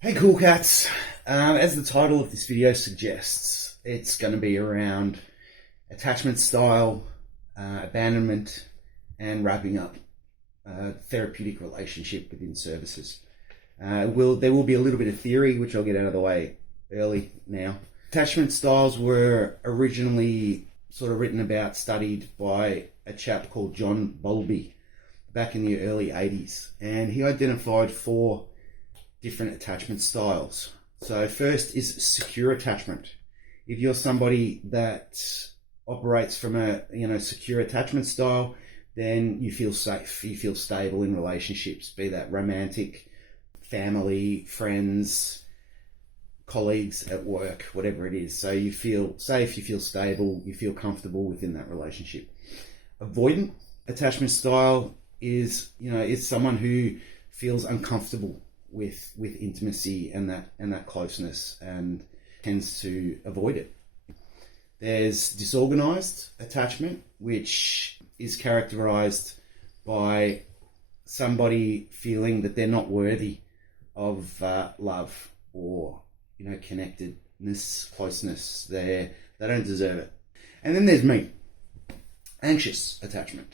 Hey cool cats, as the title of this video suggests, it's going to be around attachment style, abandonment, and wrapping up therapeutic relationship within services. There will be a little bit of theory, which I'll get out of the way early now. Attachment styles were originally sort of written about, studied by a chap called John Bowlby back in the early 80s, and he identified four different attachment styles. So first is secure attachment. If you're somebody that operates from a secure attachment style, then you feel safe, you feel stable in relationships, be that romantic, family, friends, colleagues at work, whatever it is. So you feel safe, you feel stable, you feel comfortable within that relationship. Avoidant attachment style is someone who feels uncomfortable with intimacy and that closeness and tends to avoid it. There's disorganized attachment, which is characterized by somebody feeling that they're not worthy of love or connectedness, closeness. They don't deserve it. And then there's me, anxious attachment.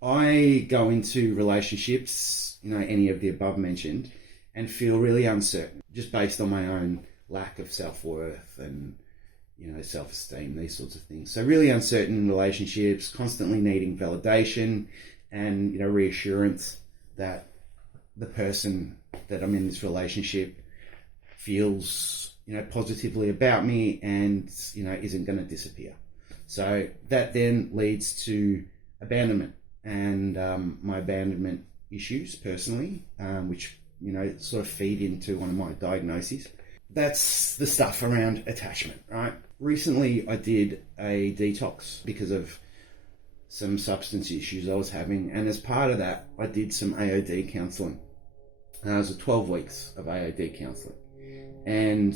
I go into relationships, any of the above mentioned, and feel really uncertain, just based on my own lack of self-worth and, self-esteem, these sorts of things. So really uncertain in relationships, constantly needing validation and, reassurance that the person that I'm in this relationship feels, positively about me and, isn't going to disappear. So that then leads to abandonment and my abandonment issues personally, which sort of feed into one of my diagnoses. That's the stuff around attachment, right? Recently, I did a detox because of some substance issues I was having, and as part of that, I did some AOD counselling. It was 12 weeks of AOD counselling, and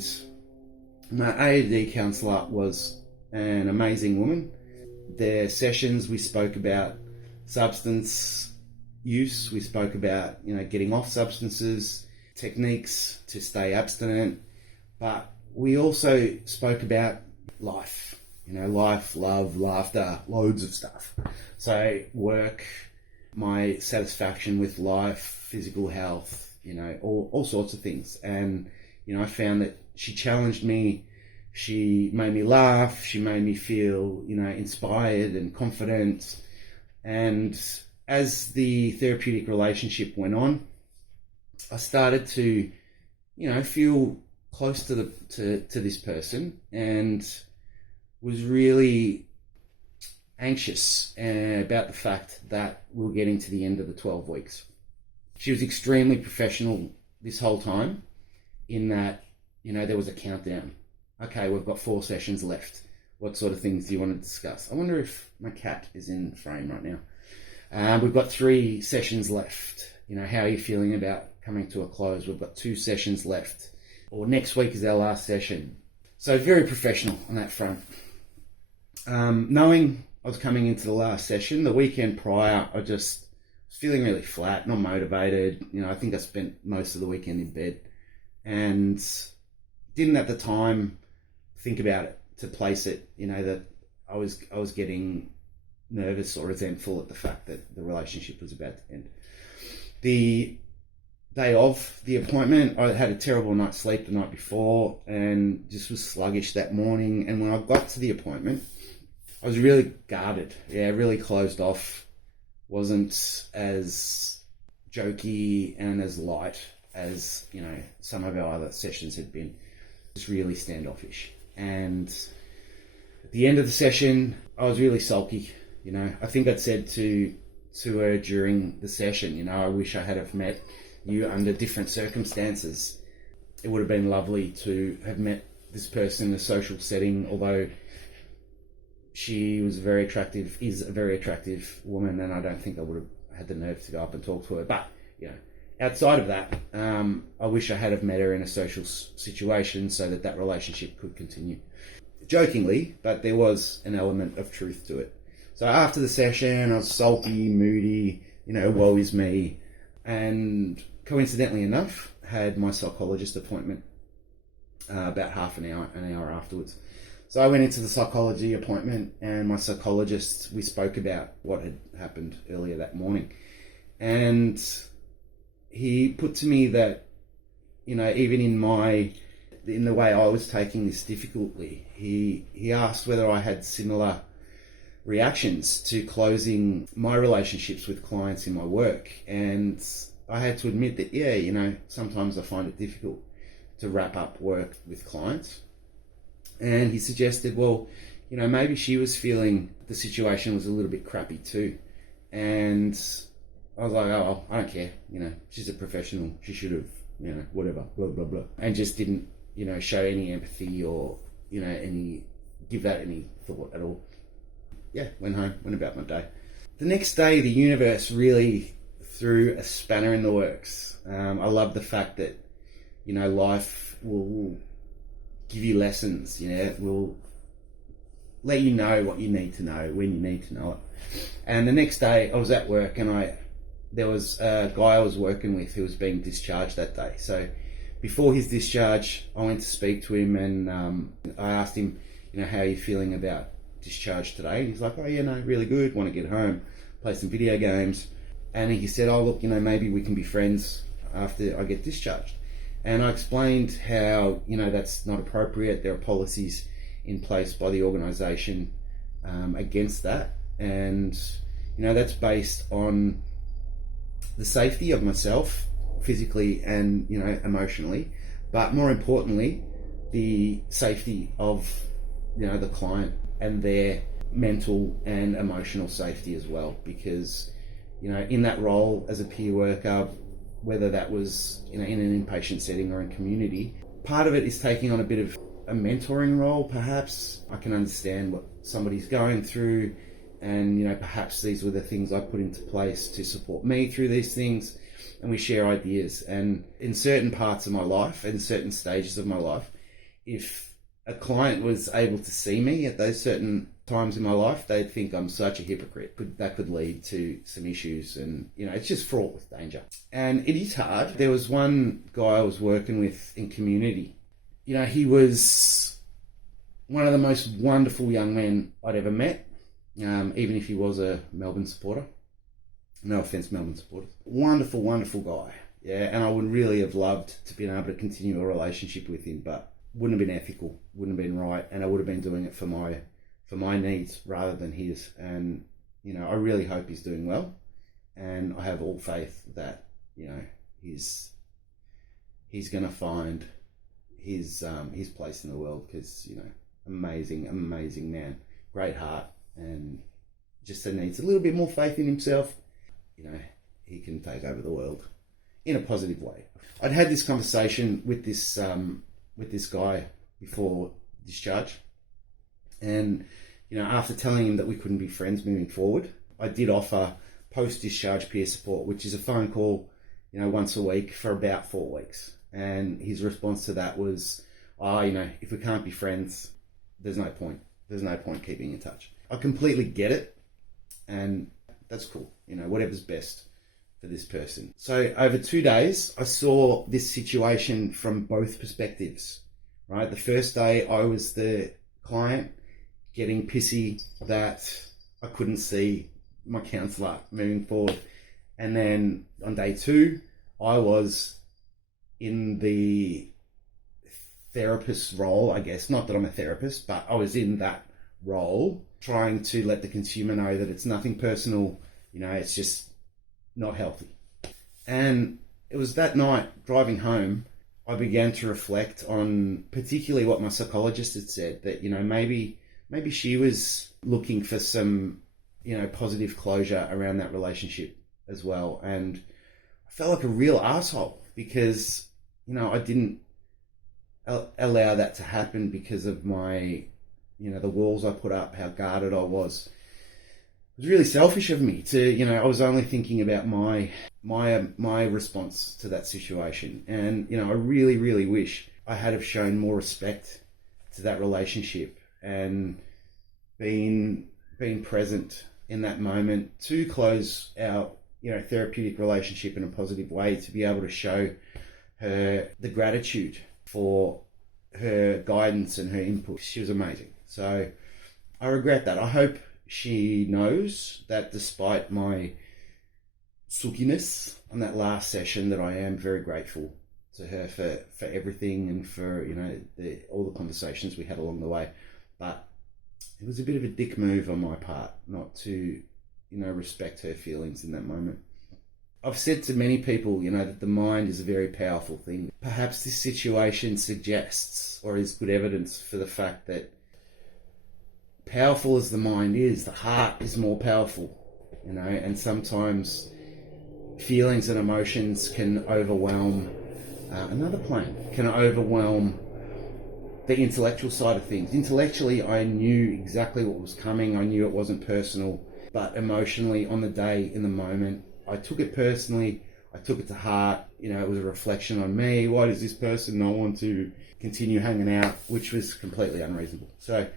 my AOD counsellor was an amazing woman. Their sessions, we spoke about substance use, we spoke about getting off substances, techniques to stay abstinent, but we also spoke about life, life, love, laughter, loads of stuff. So work, my satisfaction with life, physical health, all sorts of things. And I found that she challenged me, she made me laugh, she made me feel inspired and confident. And as the therapeutic relationship went on, I started to, feel close to this person, and was really anxious about the fact that we were getting to the end of the 12 weeks. She was extremely professional this whole time, in that, there was a countdown. Okay, we've got 4 sessions left. What sort of things do you want to discuss? I wonder if my cat is in the frame right now. We've got 3 sessions left. How are you feeling about coming to a close? We've got 2 sessions left. Or next week is our last session. So very professional on that front. Knowing I was coming into the last session, the weekend prior, I just was feeling really flat, not motivated. I think I spent most of the weekend in bed. And didn't at the time think about it, to place it, that I was getting nervous or resentful at the fact that the relationship was about to end. The day of the appointment, I had a terrible night's sleep the night before and just was sluggish that morning. And when I got to the appointment, I was really guarded, really closed off, wasn't as jokey and as light as, some of our other sessions had been. Just really standoffish. And at the end of the session, I was really sulky. I think I'd said to her during the session, I wish I had have met you under different circumstances. It would have been lovely to have met this person in a social setting, although she is a very attractive woman, and I don't think I would have had the nerve to go up and talk to her. But, outside of that, I wish I had have met her in a social situation so that relationship could continue. Jokingly, but there was an element of truth to it. So after the session, I was sulky, moody, woe is me. And coincidentally enough, had my psychologist appointment about half an hour afterwards. So I went into the psychology appointment, and my psychologist, we spoke about what had happened earlier that morning. And he put to me that, even in the way I was taking this difficultly, he asked whether I had similar reactions to closing my relationships with clients in my work. And I had to admit that, sometimes I find it difficult to wrap up work with clients. And he suggested, well, maybe she was feeling the situation was a little bit crappy too. And I was like, oh, I don't care. She's a professional. She should have, whatever, blah, blah, blah. And just didn't, show any empathy or, give that any thought at all. Yeah, went home, went about my day. The next day, the universe really threw a spanner in the works. I love the fact that, life will give you lessons, it will let you know what you need to know when you need to know it. And the next day I was at work, and there was a guy I was working with who was being discharged that day. So before his discharge, I went to speak to him, and I asked him, how are you feeling about discharge today? And he's like, oh yeah, no, really good, want to get home, play some video games. And he said, oh look, maybe we can be friends after I get discharged. And I explained how, that's not appropriate. There are policies in place by the organisation against that. And, that's based on the safety of myself, physically and, emotionally. But more importantly, the safety of, the client and their mental and emotional safety as well. Because, in that role as a peer worker, whether that was in an inpatient setting or in community, part of it is taking on a bit of a mentoring role, perhaps. I can understand what somebody's going through, and perhaps these were the things I put into place to support me through these things, and we share ideas. And in certain parts of my life and certain stages of my life, if a client was able to see me at those certain times in my life, they'd think I'm such a hypocrite. That could lead to some issues, and it's just fraught with danger. And it is hard. There was one guy I was working with in community. He was one of the most wonderful young men I'd ever met, even if he was a Melbourne supporter. No offence, Melbourne supporters. Wonderful, wonderful guy. Yeah, and I would really have loved to be able to continue a relationship with him, but wouldn't have been ethical, wouldn't have been right, and I would have been doing it for my needs rather than his. And I really hope he's doing well, and I have all faith that he's going to find his place in the world, because amazing man, great heart, and just needs a little bit more faith in himself. He can take over the world in a positive way. I'd had this conversation with this guy before discharge, and after telling him that we couldn't be friends moving forward, I did offer post-discharge peer support, which is a phone call, once a week for about 4 weeks. And his response to that was, if we can't be friends, there's no point. There's no point keeping in touch. I completely get it, and that's cool. Whatever's best for this person. So over 2 days, I saw this situation from both perspectives, right? The first day, I was the client getting pissy that I couldn't see my counsellor moving forward. And then on day 2, I was in the therapist role, I guess. Not that I'm a therapist, but I was in that role, trying to let the consumer know that it's nothing personal, it's just not healthy. And it was that night, driving home, I began to reflect on particularly what my psychologist had said, that, maybe she was looking for some, positive closure around that relationship as well. And I felt like a real asshole because, I didn't allow that to happen because of my, the walls I put up, how guarded I was. It was really selfish of me to, I was only thinking about my response to that situation. And, I really, really wish I had have shown more respect to that relationship and been present in that moment to close our, therapeutic relationship in a positive way, to be able to show the gratitude for her guidance and her input. She was amazing. So I regret that. I hope she knows that despite my sookiness on that last session, that I am very grateful to her for everything and for, you know, all the conversations we had along the way. But it was a bit of a dick move on my part not to, you know, respect her feelings in that moment. I've said to many people, you know, that the mind is a very powerful thing. Perhaps this situation suggests or is good evidence for the fact that powerful as the mind is, the heart is more powerful, you know, and sometimes feelings and emotions can overwhelm another plane, can overwhelm the intellectual side of things. Intellectually, I knew exactly what was coming. I knew it wasn't personal, but emotionally, on the day, in the moment, I took it personally. I took it to heart. You know, it was a reflection on me. Why does this person not want to continue hanging out? Which was completely unreasonable. So,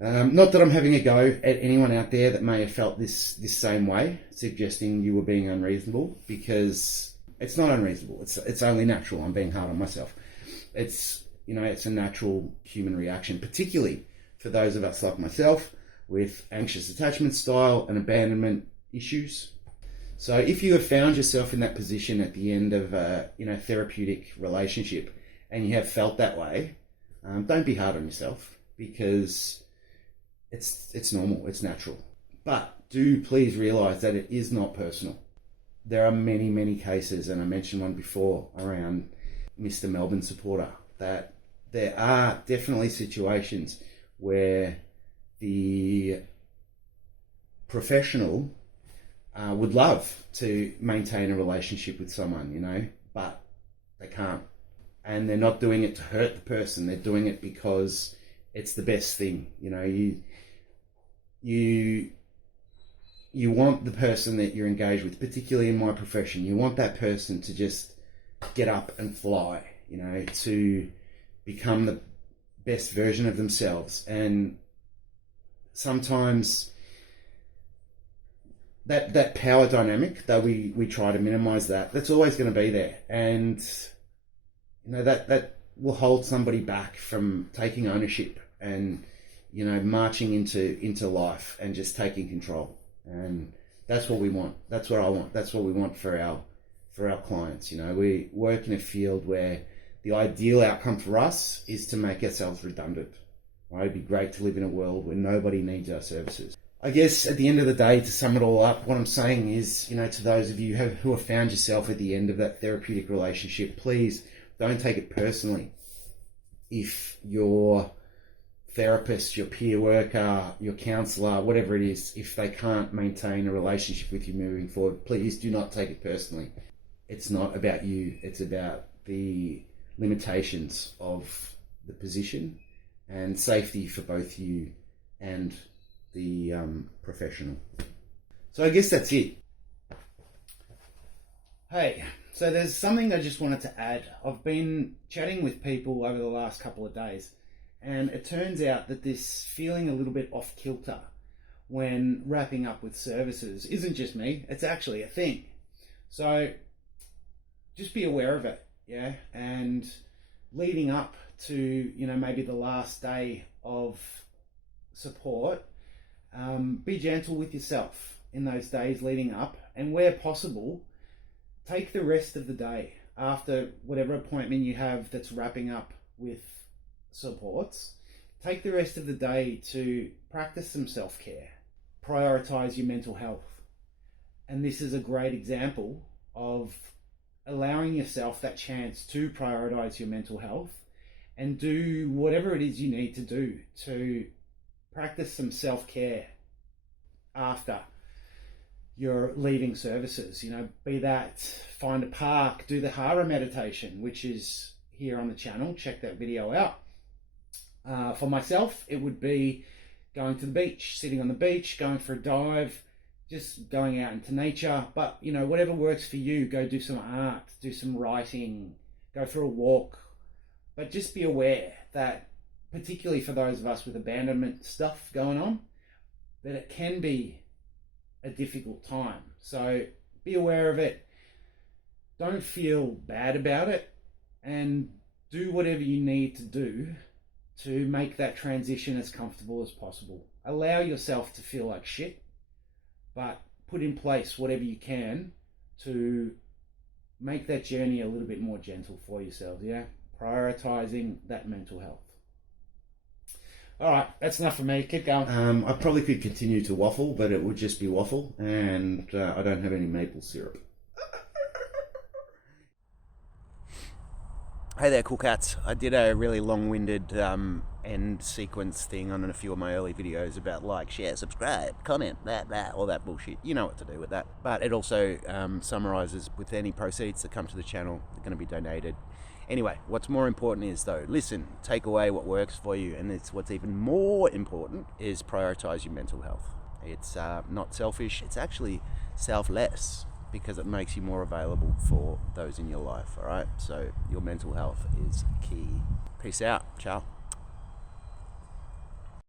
not that I'm having a go at anyone out there that may have felt this same way, suggesting you were being unreasonable, because it's not unreasonable. It's only natural. I'm being hard on myself. It's, you know, it's a natural human reaction, particularly for those of us like myself with anxious attachment style and abandonment issues. So if you have found yourself in that position at the end of a, you know, therapeutic relationship and you have felt that way, don't be hard on yourself, because it's normal, it's natural. But do please realize that it is not personal. There are many, many cases, and I mentioned one before around Mr. Melbourne supporter, that there are definitely situations where the professional would love to maintain a relationship with someone, you know, but they can't. And they're not doing it to hurt the person. They're doing it because it's the best thing. You know, you want the person that you're engaged with, particularly in my profession, you want that person to just get up and fly, you know, to become the best version of themselves. And sometimes that power dynamic, though we try to minimize that's always going to be there. And, you know, that will hold somebody back from taking ownership and, you know, marching into life and just taking control. And that's what we want. That's what I want. That's what we want for our clients. You know, we work in a field where the ideal outcome for us is to make ourselves redundant. Right? It'd be great to live in a world where nobody needs our services. I guess at the end of the day, to sum it all up, what I'm saying is, you know, to those of you who have found yourself at the end of that therapeutic relationship, please don't take it personally. If your therapist, your peer worker, your counsellor, whatever it is, if they can't maintain a relationship with you moving forward, please do not take it personally. It's not about you. It's about the limitations of the position and safety for both you and the professional. So I guess that's it. Hey, so there's something I just wanted to add. I've been chatting with people over the last couple of days, and it turns out that this feeling a little bit off kilter when wrapping up with services isn't just me, it's actually a thing. So just be aware of it, yeah? And leading up to, you know, maybe the last day of support, be gentle with yourself in those days leading up, and where possible, take the rest of the day after whatever appointment you have that's wrapping up with supports. Take the rest of the day to practice some self-care, prioritize your mental health. And this is a great example of allowing yourself that chance to prioritize your mental health and do whatever it is you need to do to practice some self-care after you're leaving services. You know, be that find a park, do the Hara meditation, which is here on the channel. Check that video out. For myself, it would be going to the beach, sitting on the beach, going for a dive, just going out into nature. But, you know, whatever works for you, go do some art, do some writing, go for a walk. But just be aware that, particularly for those of us with abandonment stuff going on, that it can be a difficult time. So be aware of it. don't feel bad about it, and do whatever you need to do to make that transition as comfortable as possible. Allow yourself to feel like shit, but put in place whatever you can to make that journey a little bit more gentle for yourselves, yeah? Prioritizing that mental health. All right, that's enough for me. Keep going. I probably could continue to waffle, but it would just be waffle, and I don't have any maple syrup. Hey there, cool cats. I did a really long-winded end sequence thing on a few of my early videos about like, share, subscribe, comment, all that bullshit. You know what to do with that. But it also summarizes with any proceeds that come to the channel, they're going to be donated. Anyway, what's more important is though, listen, take away what works for you, and it's what's even more important is prioritize your mental health. It's not selfish, it's actually selfless, because it makes you more available for those in your life, all right? So your mental health is key. Peace out. Ciao.